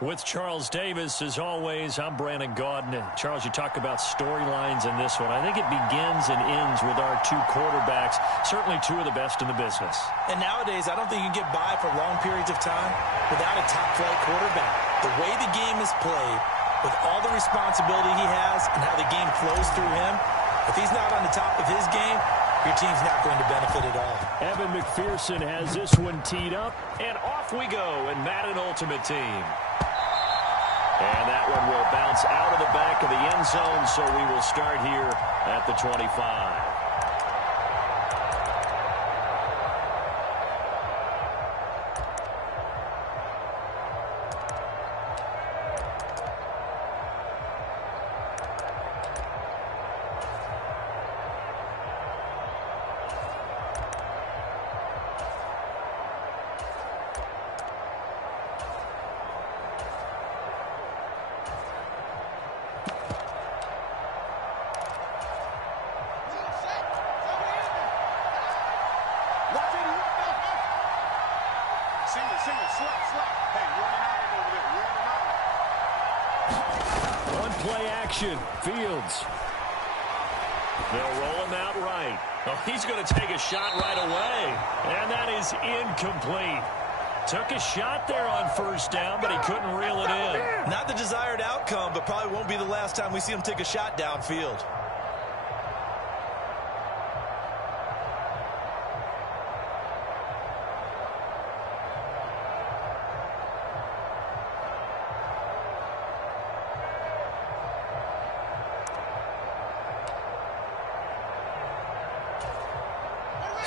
With Charles Davis, as always, I'm Brandon Gaudin. Charles, you talk about storylines in this one. I think it begins and ends with our two quarterbacks, certainly two of the best in the business. And nowadays, I don't think you can get by for long periods of time without a top-flight quarterback. The way the game is played, with all the responsibility he has and how the game flows through him, if he's not on the top of his game, your team's not going to benefit at all. Evan McPherson has this one teed up, and off we go in Madden Ultimate Team. And that one will bounce out of the back of the end zone, so we will start here at the 25. Fields. They'll roll him out right. Oh, he's going to take a shot right away. And that is incomplete. Took a shot there on first down, but he couldn't reel it in. Not the desired outcome, but probably won't be the last time we see him take a shot downfield.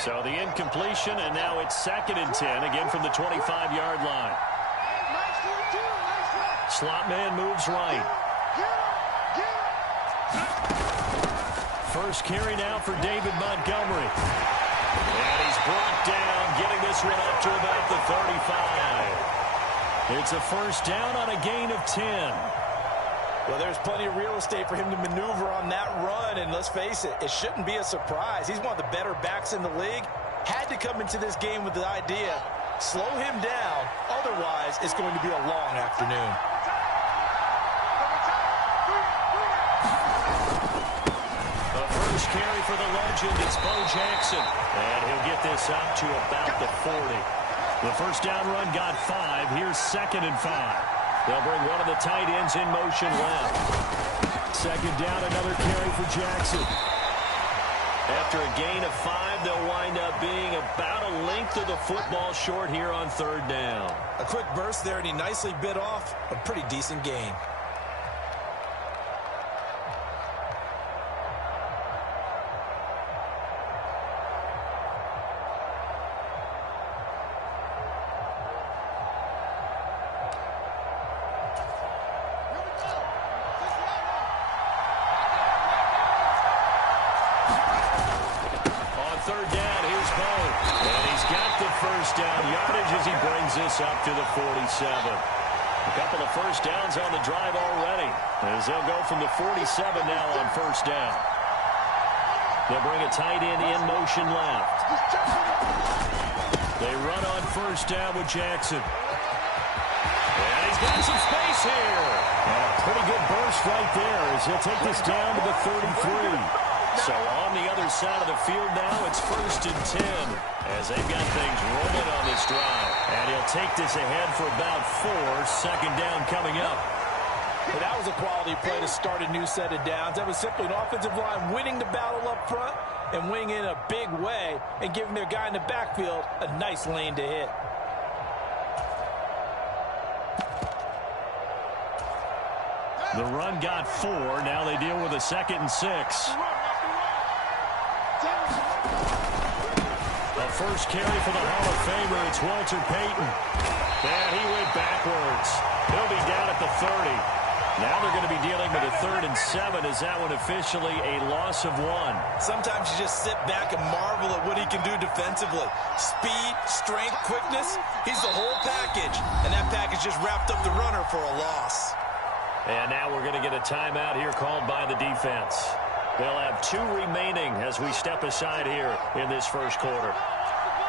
So the incompletion, and now it's 2nd and 10, again from the 25-yard line. Slot man moves right. First carry now for David Montgomery. And he's brought down, getting this one up to about the 35. It's a first down on a gain of 10. Well, there's plenty of real estate for him to maneuver on that run, and let's face it, it shouldn't be a surprise. He's one of the better backs in the league. Had to come into this game with the idea, slow him down, otherwise it's going to be a long afternoon. The first carry for the legend is Bo Jackson, and he'll get this up to about the 40. The first down run got 5. Here's 2nd and 5. They'll bring one of the tight ends in motion left. Second down, another carry for Jackson. After a gain of 5, they'll wind up being about a length of the football short here on 3rd down. A quick burst there, and he nicely bit off a pretty decent gain. Up to the 47. A couple of first downs on the drive already, as they'll go from the 47 now on first down. They'll bring a tight end in motion left. They run on first down with Jackson. And he's got some space here. And a pretty good burst right there as he'll take this down to the 33. So on the other side of the field now, it's 1st and 10 as they've got things rolling on this drive. And he'll take this ahead for about 4. 2nd down coming up. Well, that was a quality play to start a new set of downs. That was simply an offensive line winning the battle up front and winning in a big way and giving their guy in the backfield a nice lane to hit. The run got 4. Now they deal with a 2nd and 6. A first carry for the Hall of Famer. It's Walter Payton. And he went backwards. He'll be down at the 30. Now they're going to be dealing with a 3rd and 7. Is that one officially a loss of 1? Sometimes you just sit back and marvel at what he can do defensively. Speed, strength, quickness. He's the whole package. And that package just wrapped up the runner for a loss. And now we're going to get a timeout here called by the defense. They'll have 2 remaining as we step aside here in this first quarter.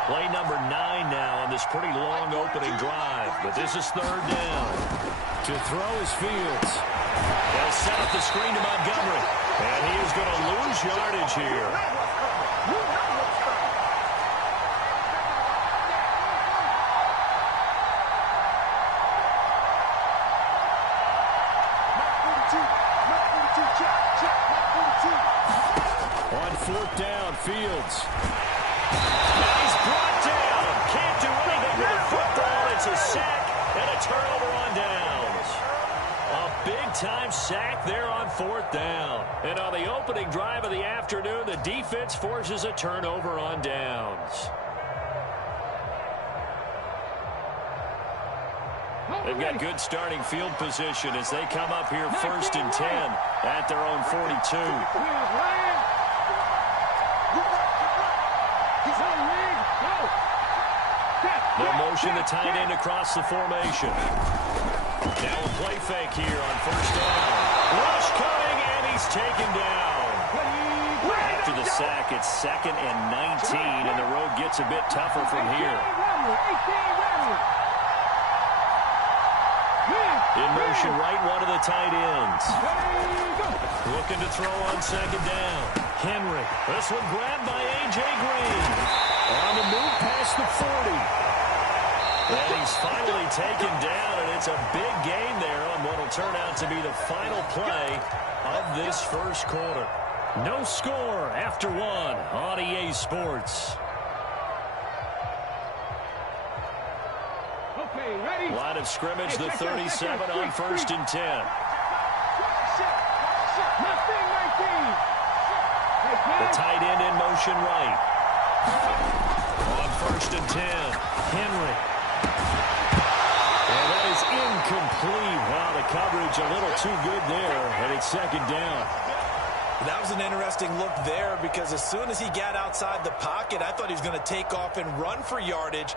Play number 9 now on this pretty long opening drive. But this is third down. To throw is Fields. They'll set up the screen to Montgomery. And he is going to lose yardage here. On fourth down, Fields. And he's brought down. Can't do anything with the football. It's a sack and a turnover on downs. A big-time sack there on fourth down. And on the opening drive of the afternoon, the defense forces a turnover on downs. They've got good starting field position as they come up here first and 10 at their own 42. They'll motion the tight end across the formation. Now a play fake here on first down. Rush coming, and he's taken down. After the sack, it's 2nd and 19, and the road gets a bit tougher from here. In motion, right one of the tight ends. Looking to throw on second down. Henry. This one grabbed by A.J. Green. On the move past the 40. And he's finally taken down, and it's a big gain there on what will turn out to be the final play of this first quarter. No score after 1 on EA Sports. Line of scrimmage, the 37 on first and 10. The tight end in motion right. On first and 10, Henry. And that is incomplete. Wow, the coverage a little too good there, and it's second down. That was an interesting look there because as soon as he got outside the pocket, I thought he was going to take off and run for yardage.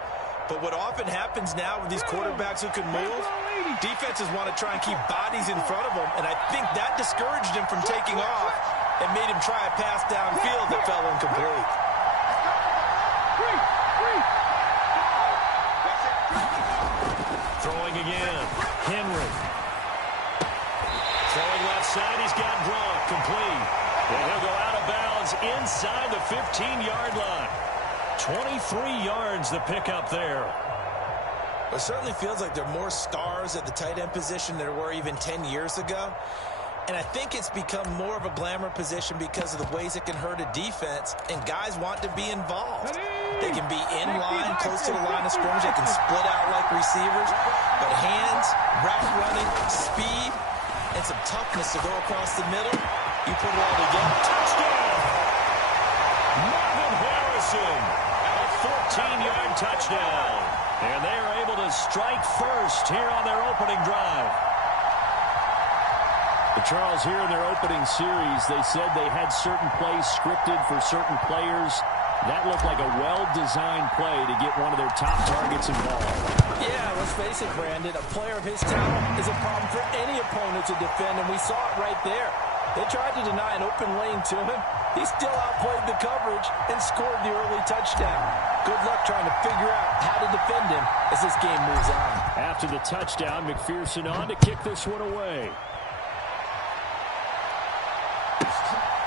But what often happens now with these quarterbacks who can move, defenses want to try and keep bodies in front of them, and I think that discouraged him from taking off and made him try a pass downfield that fell incomplete. Throwing again, Henry. Throwing left side, he's got Gronk, complete. And he'll go out of bounds inside the 15-yard line. 23 yards the pickup there. It certainly feels like there are more stars at the tight end position than there were even 10 years ago. And I think it's become more of a glamour position because of the ways it can hurt a defense, and guys want to be involved. They can be in line, close to the line of scrimmage. They can split out like receivers. But hands, route running, speed, and some toughness to go across the middle, you put it all together. Touchdown! Marvin Harrison! A 14-yard touchdown. And they are able to strike first here on their opening drive. Charles, here in their opening series, they said they had certain plays scripted for certain players. That looked like a well-designed play to get one of their top targets involved. Yeah, let's face it, Brandon. A player of his talent is a problem for any opponent to defend, and we saw it right there. They tried to deny an open lane to him. He still outplayed the coverage and scored the early touchdown. Good luck trying to figure out how to defend him as this game moves on. After the touchdown, McPherson on to kick this one away.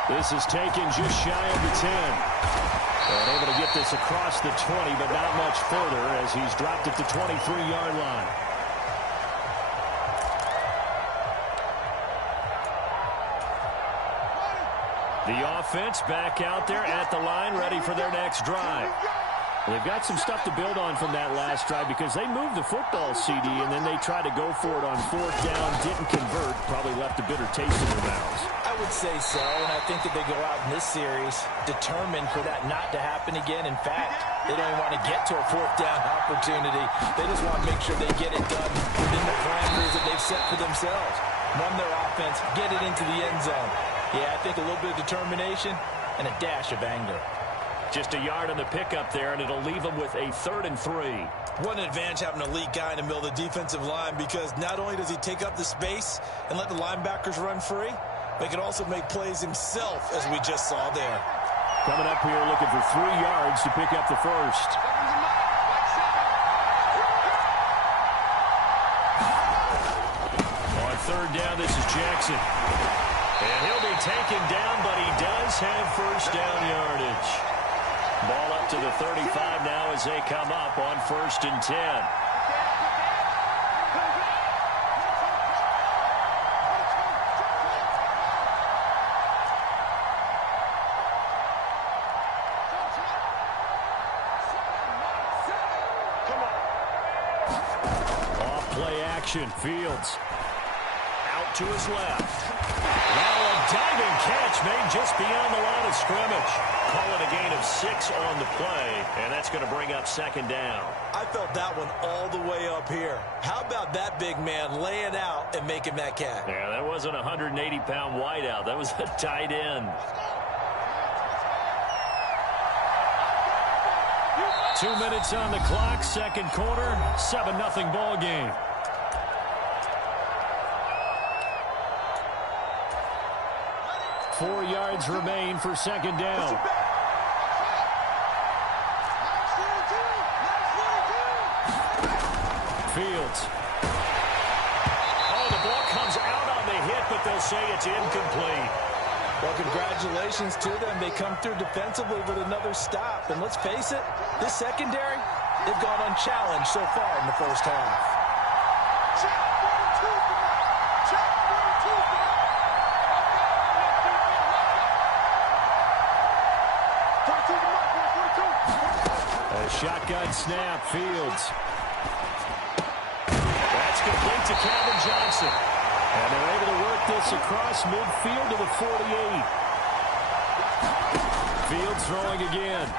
This is taken just shy of the 10. And able to get this across the 20, but not much further as he's dropped at the 23-yard line. The offense back out there at the line, ready for their next drive. They've got some stuff to build on from that last drive because they moved the football, CD, and then they tried to go for it on fourth down, didn't convert, probably left a bitter taste in their mouths. I would say so, and I think that they go out in this series determined for that not to happen again. In fact, they don't even want to get to a fourth down opportunity. They just want to make sure they get it done within the parameters that they've set for themselves. Run their offense, get it into the end zone. Yeah, I think a little bit of determination and a dash of anger. Just a yard on the pickup there, and it'll leave them with a 3rd and 3. What an advantage having an elite guy in the middle of the defensive line, because not only does he take up the space and let the linebackers run free, but he can also make plays himself, as we just saw there. Coming up here looking for 3 yards to pick up the first. third down. This is Jackson. And he'll be taken down, but he does have first down yardage. Ball up to the 35 now as they come up on 1st and 10. Fields out to his left. Now a diving catch made just beyond the line of scrimmage. Call it a gain of 6 on the play, and that's going to bring up 2nd down. I felt that one all the way up here. How about that big man laying out and making that catch? Yeah, that wasn't a 180-pound wideout. That was a tight end. 2 minutes on the clock, 2nd quarter, 7-0 ball game. Four yards remain for 2nd down. Fields. Oh, the ball comes out on the hit, but they'll say it's incomplete. Well, congratulations to them. They come through defensively with another stop. And let's face it, this secondary, they've gone unchallenged so far in the first half. Shotgun snap, Fields. That's complete to Calvin Johnson. And they're able to work this across midfield to the 48. Fields throwing again.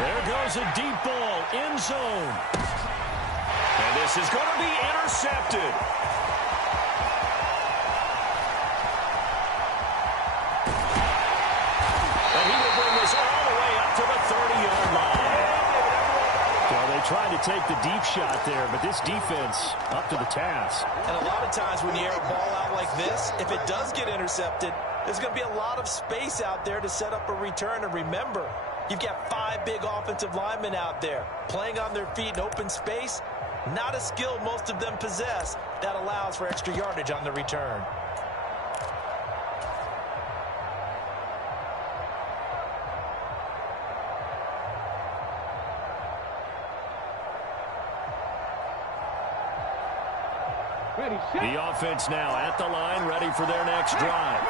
There goes a deep ball, end zone. And this is going to be intercepted. And he will bring this all the way up to the 30-yard line. Well, they tried to take the deep shot there, but this defense up to the task. And a lot of times when you air a ball out like this, if it does get intercepted, there's going to be a lot of space out there to set up a return. And remember, you've got 5 big offensive linemen out there playing on their feet in open space. Not a skill most of them possess that allows for extra yardage on the return. The offense now at the line, ready for their next drive.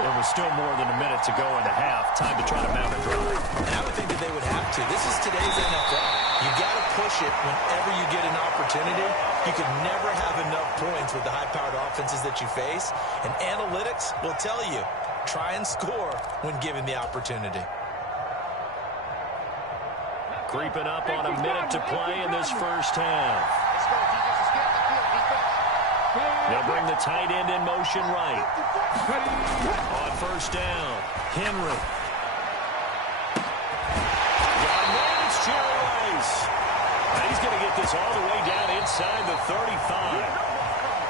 There was still more than a minute to go in the half. Time to try to mount a drive. And I would think that they would have to. This is today's NFL. You got to push it whenever you get an opportunity. You can never have enough points with the high-powered offenses that you face. And analytics will tell you, try and score when given the opportunity. Creeping up on a minute to play in this first half. They'll bring the tight end in motion right. On 1st down, Henry. Got a man, it's Jerry Rice. And he's going to get this all the way down inside the 35.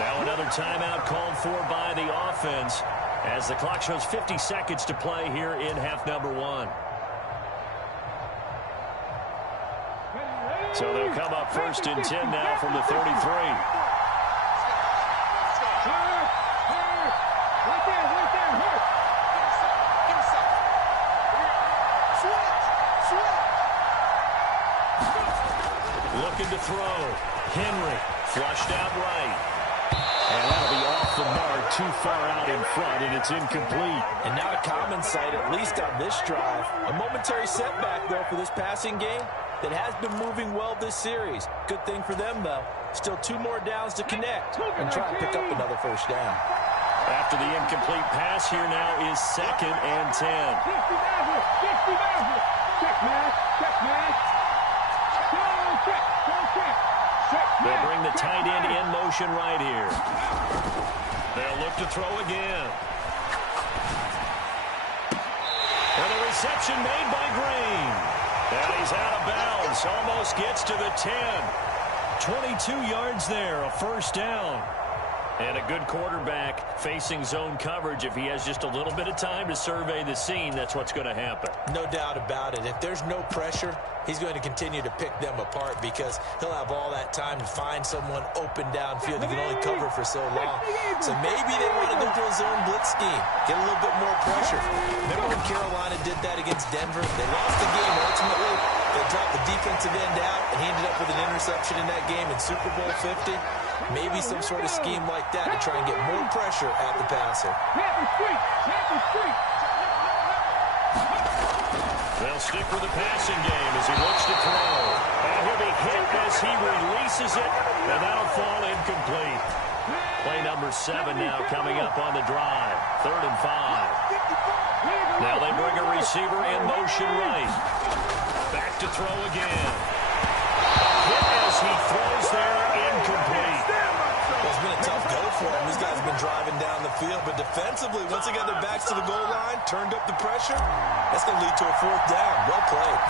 Now another timeout called for by the offense as the clock shows 50 seconds to play here in half number 1. So they'll come up 1st and 10 now from the 33. Looking to throw. Henry flushed out right. And that'll be off the mark, too far out in front, and it's incomplete. And not a common sight, at least on this drive. A momentary setback, though, for this passing game that has been moving well this series. Good thing for them, though. Still 2 more downs to connect and try to pick up another first down. After the incomplete pass, here now is 2nd and 10. They'll bring the tight end in motion right here. They'll look to throw again. And a reception made by Green. And he's out of bounds. Almost gets to the 10. 22 yards there, a first down. And a good quarterback facing zone coverage. If he has just a little bit of time to survey the scene, that's what's going to happen. No doubt about it. If there's no pressure, he's going to continue to pick them apart because he'll have all that time to find someone open downfield. He can only cover for so long. So maybe they want to go to a zone blitz scheme, get a little bit more pressure. Remember when Carolina did that against Denver? They lost the game ultimately. They dropped the defensive end out, and he ended up with an interception in that game in Super Bowl 50. Maybe some sort of scheme like that to try and get more pressure at the passer. They'll stick with the passing game as he looks to throw. And he'll be hit as he releases it, and that'll fall incomplete. Play number 7 now coming up on the drive. 3rd and 5. Now they bring a receiver in motion right. Back to throw again. Hit as he throws there, incomplete. Well, it's been a tough go for him. These guys have been driving down the field, but defensively, once they got their backs to the goal line, turned up the pressure, that's going to lead to a 4th down. Well played.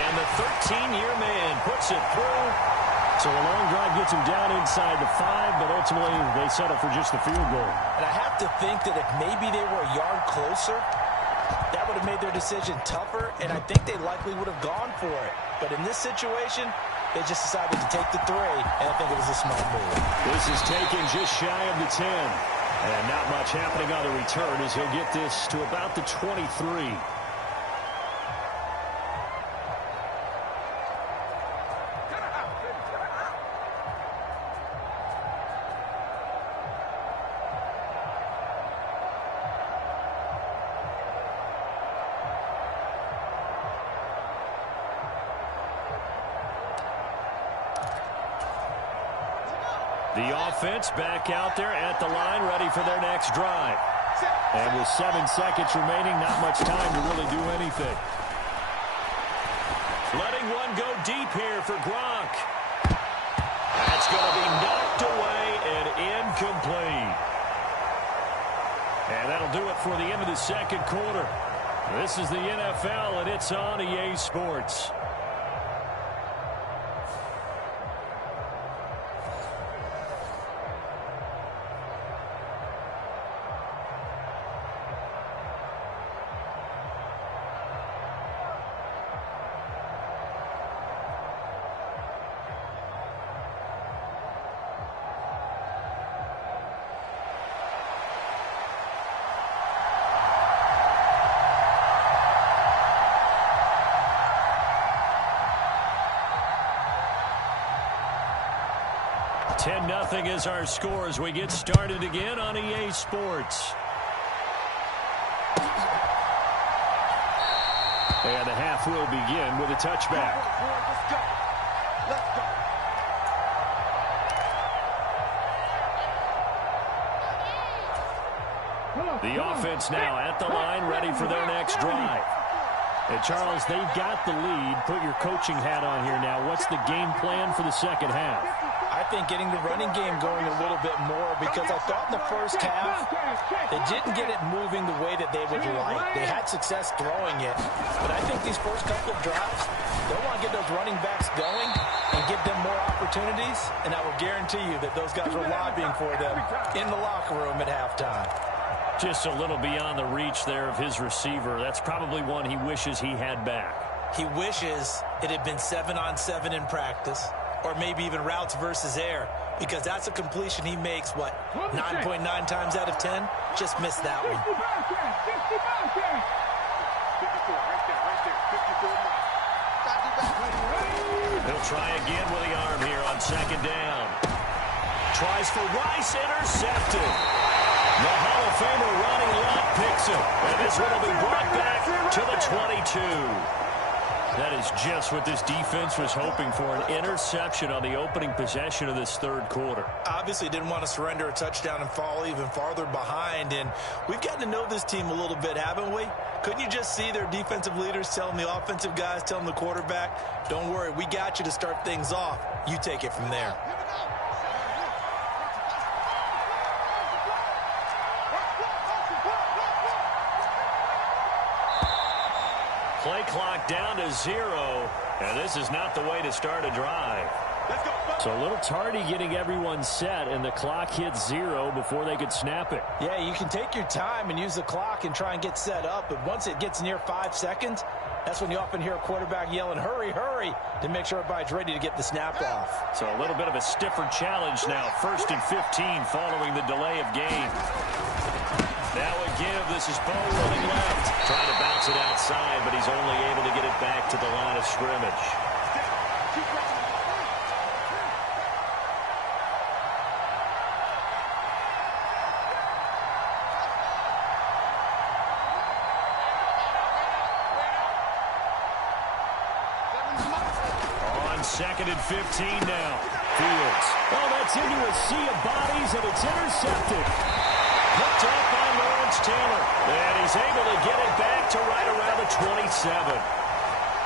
And the 13-year man puts it through. So a long drive gets him down inside the 5, but ultimately they settle for just the field goal. And I have to think that if maybe they were a yard closer, that would have made their decision tougher, and I think they likely would have gone for it. But in this situation, they just decided to take the 3, and I think it was a smart move. This is taken just shy of the 10. And not much happening on the return as he'll get this to about the 23. The offense back out there at the line, ready for their next drive. And with 7 seconds remaining, not much time to really do anything. Letting one go deep here for Gronk. That's going to be knocked away and incomplete. And that'll do it for the end of the 2nd quarter. This is the NFL, and it's on EA Sports. Nothing is our score as we get started again on EA Sports. And the half will begin with a touchback. The offense now at the line, ready for their next drive. And Charles, they've got the lead. Put your coaching hat on here now. What's the game plan for the second half? I think getting the running game going a little bit more because I thought in the first half they didn't get it moving the way that they would like. They had success throwing it, but I think these first couple of drives, they want to get those running backs going and give them more opportunities, and I will guarantee you that those guys were lobbying for them in the locker room at halftime. Just a little beyond the reach there of his receiver. That's probably one he wishes he had back. He wishes it had been 7-on-7 in practice, or maybe even routes versus air, because that's a completion he makes, 9.9 times out of 10? Just missed that one. He'll try again with the arm here on 2nd down. Tries for Rice, intercepted. The Hall of Famer Ronnie Lott picks it, and this one will be brought back to the 22. That is just what this defense was hoping for, an interception on the opening possession of this 3rd quarter. Obviously didn't want to surrender a touchdown and fall even farther behind, and we've gotten to know this team a little bit, haven't we? Couldn't you just see their defensive leaders telling the offensive guys, telling the quarterback, don't worry, we got you to start things off. You take it from there. Play clock down to 0, and this is not the way to start a drive. So a little tardy getting everyone set, and the clock hits 0 before they could snap it. Yeah, you can take your time and use the clock and try and get set up, but once it gets near 5 seconds, that's when you often hear a quarterback yelling, hurry, hurry, to make sure everybody's ready to get the snap off. So a little bit of a stiffer challenge now. 1st and 15 following the delay of game. Now a give. This is Bo running left. Trying to bounce it outside, but he's only able to get it back to the line of scrimmage. On 2nd and 15 now. Fields. Oh, that's into a sea of bodies, and it's intercepted. Picked up by Lawrence Taylor. And he's able to get it back to right around the 27.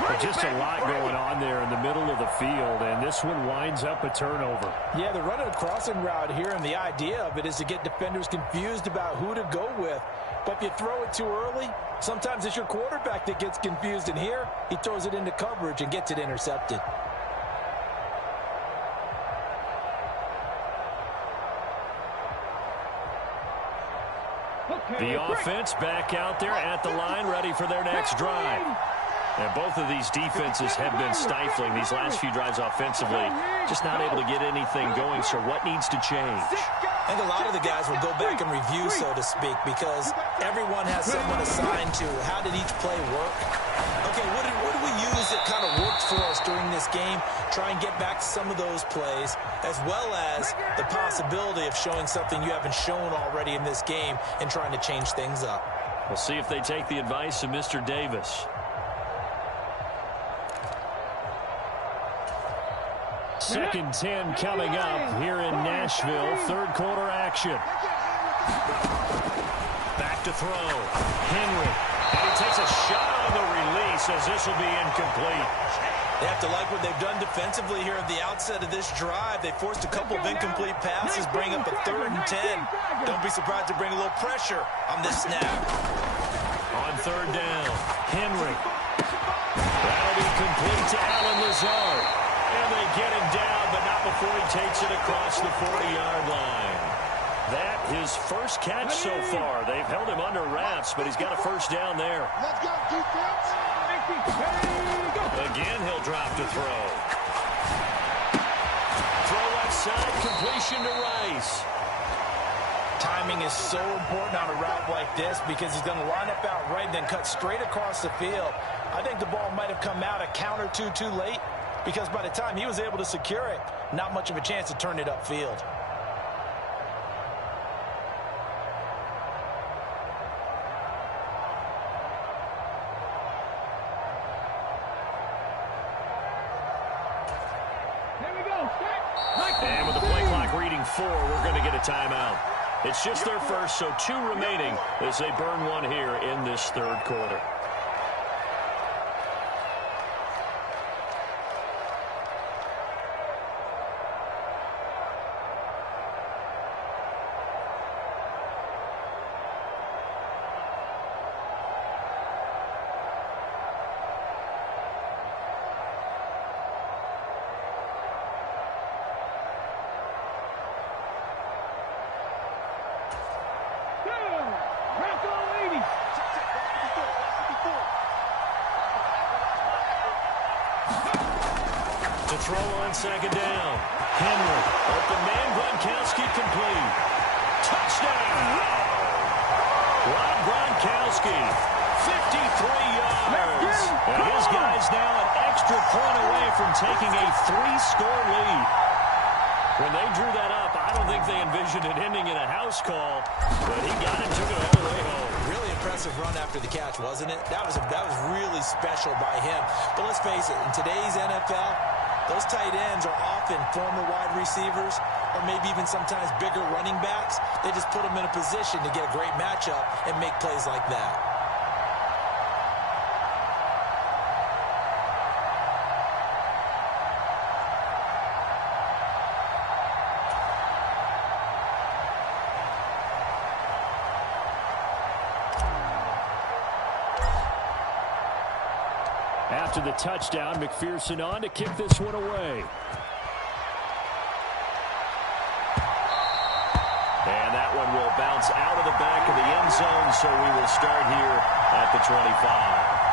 But just a lot going on there in the middle of the field, and this one winds up a turnover. Yeah, they're running a crossing route here, and the idea of it is to get defenders confused about who to go with. But if you throw it too early, sometimes it's your quarterback that gets confused, and here he throws it into coverage and gets it intercepted. The offense back out there at the line, ready for their next drive. And both of these defenses have been stifling these last few drives offensively. Just not able to get anything going, so what needs to change? I think a lot of the guys will go back and review, so to speak, because everyone has someone assigned to how did each play work. Okay, what did we use that kind of worked for us during this game? Try and get back to some of those plays, as well as the possibility of showing something you haven't shown already in this game and trying to change things up. We'll see if they take the advice of Mr. Davis. 2nd and 10 coming up here in Nashville. 3rd quarter action. Back to throw. Henry. And he takes a shot on the release as this will be incomplete. They have to like what they've done defensively here at the outset of this drive. They forced a couple of incomplete passes, bring up a 3rd and 10. Don't be surprised to bring a little pressure on this snap. On 3rd down, Henry. That'll be complete to Allen Lazard. And they get him down, but not before he takes it across the 40-yard line. That his first catch so far. They've held him under wraps, but he's got a 1st down there. Let's go, defense. Again, he'll drop to throw. Throw left side, completion to Rice. Timing is so important on a route like this because he's going to line up out right and then cut straight across the field. I think the ball might have come out a count or two too late, because by the time he was able to secure it, not much of a chance to turn it upfield. And with the play clock reading 4, we're going to get a timeout. It's just their first, so 2 remaining as they burn one here in this 3rd quarter. To throw on 2nd down. Henry. Open man, Gronkowski complete. Touchdown! Rob Gronkowski, 53 yards. And his guy's now an extra point away from taking a 3-score lead. When they drew that up, I don't think they envisioned it ending in a house call, but he got it, took it all the way home. Really impressive run after the catch, wasn't it? That was really special by him. But let's face it, in today's NFL, those tight ends are often former wide receivers or maybe even sometimes bigger running backs. They just put them in a position to get a great matchup and make plays like that. After the touchdown, McPherson on to kick this one away. bounce out of the back of the end zone, so we will start here at the 25.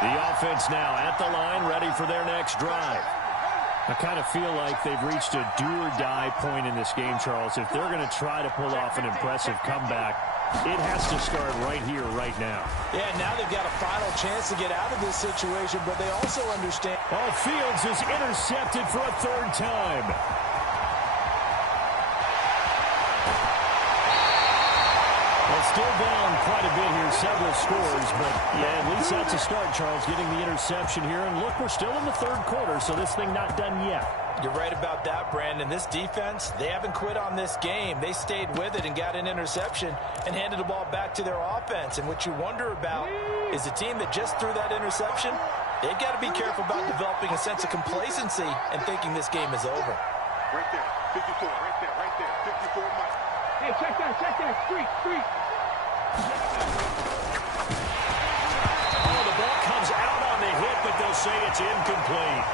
The offense now at the line, ready for their next drive. I kind of feel like they've reached a do-or-die point in this game, Charles. If they're going to try to pull off an impressive comeback, it has to start right here, right now. Yeah, now they've got a final chance to get out of this situation, but they also understand. Fields is intercepted for a third time. Well, still down quite a bit here, several scores, but yeah, at least that's a start, Charles, getting the interception here. And look, we're still in the third quarter, so this thing not done yet. You're right about that, Brandon. This defense, they haven't quit on this game. They stayed with it and got an interception and handed the ball back to their offense. And what you wonder about is the team that just threw that interception, they've got to be careful about developing a sense of complacency and thinking this game is over. Right there, 54, right there, 54 Mike. Hey, check that, street. Oh, the ball comes out on the hit, but they'll say it's incomplete.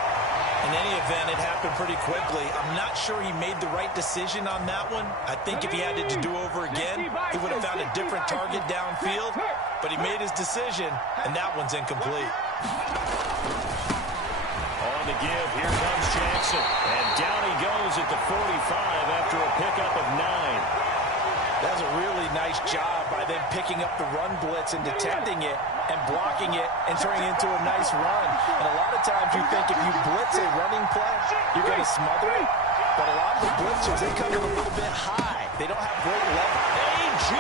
In any event, it happened pretty quickly. I'm not sure he made the right decision on that one. I think if he had it to do over again, he would have found a different target downfield. But he made his decision, and that one's incomplete. On the give, here comes Jackson. And down he goes at the 45 after a pickup of 9. That's a really nice job by them picking up the run blitz and detecting it and blocking it and turning it into a nice run. And a lot of times you think if you blitz a running play, you're going to smother it. But a lot of the blitzers, they come in a little bit high. They don't have great level. A.J.